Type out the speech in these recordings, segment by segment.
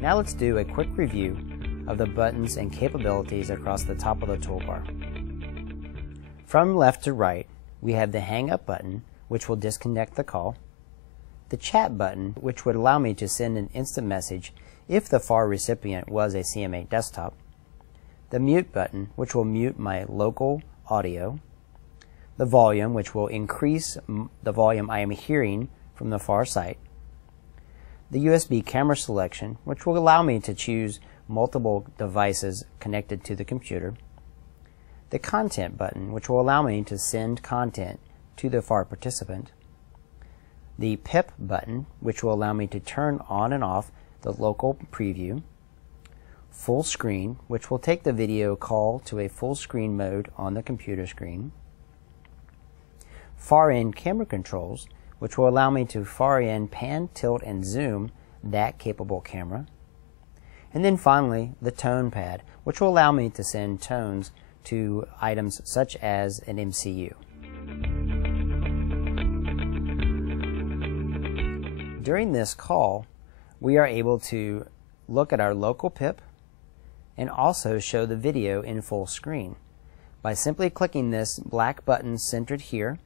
Now let's do a quick review of the buttons and capabilities across the top of the toolbar. From left to right, we have the Hang Up button, which will disconnect the call, the Chat button, which would allow me to send an instant message if the FAR recipient was a CMA desktop, the Mute button, which will mute my local audio, the Volume, which will increase the volume I am hearing from the FAR site, the USB camera selection, which will allow me to choose multiple devices connected to the computer, the Content button, which will allow me to send content to the FAR participant, the PIP button, which will allow me to turn on and off the local preview, Full Screen, which will take the video call to a full screen mode on the computer screen, Far In Camera Controls, which will allow me to far in, pan, tilt, and zoom that capable camera, and then finally the Tone Pad, which will allow me to send tones to items such as an MCU. During this call, we are able to look at our local PIP and also show the video in full screen. By simply clicking this black button centered here,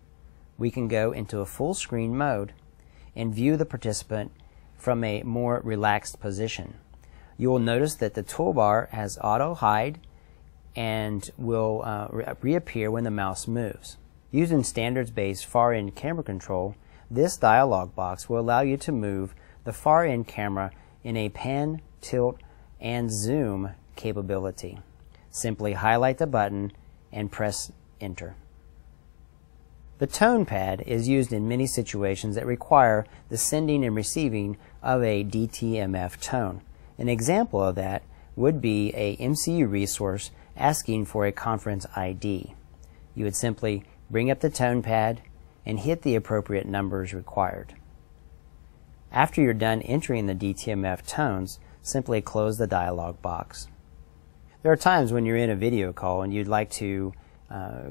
we can go into a full screen mode and view the participant from a more relaxed position. You will notice that the toolbar has auto hide and will reappear when the mouse moves. Using standards-based Far In Camera Control, this dialog box will allow you to move the Far In camera in a pan, tilt, and zoom capability. Simply highlight the button and press Enter. The Tone Pad is used in many situations that require the sending and receiving of a DTMF tone. An example of that would be a MCU resource asking for a conference ID. You would simply bring up the Tone Pad and hit the appropriate numbers required. After you're done entering the DTMF tones, simply close the dialog box. There are times when you're in a video call and you'd like to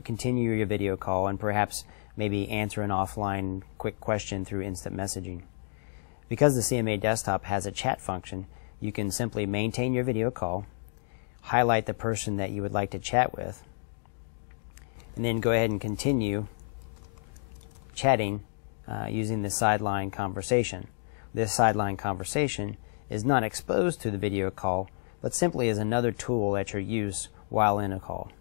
continue your video call and perhaps maybe answer an offline quick question through instant messaging. Because the CMA desktop has a chat function, you can simply maintain your video call, highlight the person that you would like to chat with, and then go ahead and continue chatting using the sideline conversation. This sideline conversation is not exposed to the video call, but simply is another tool at your use while in a call.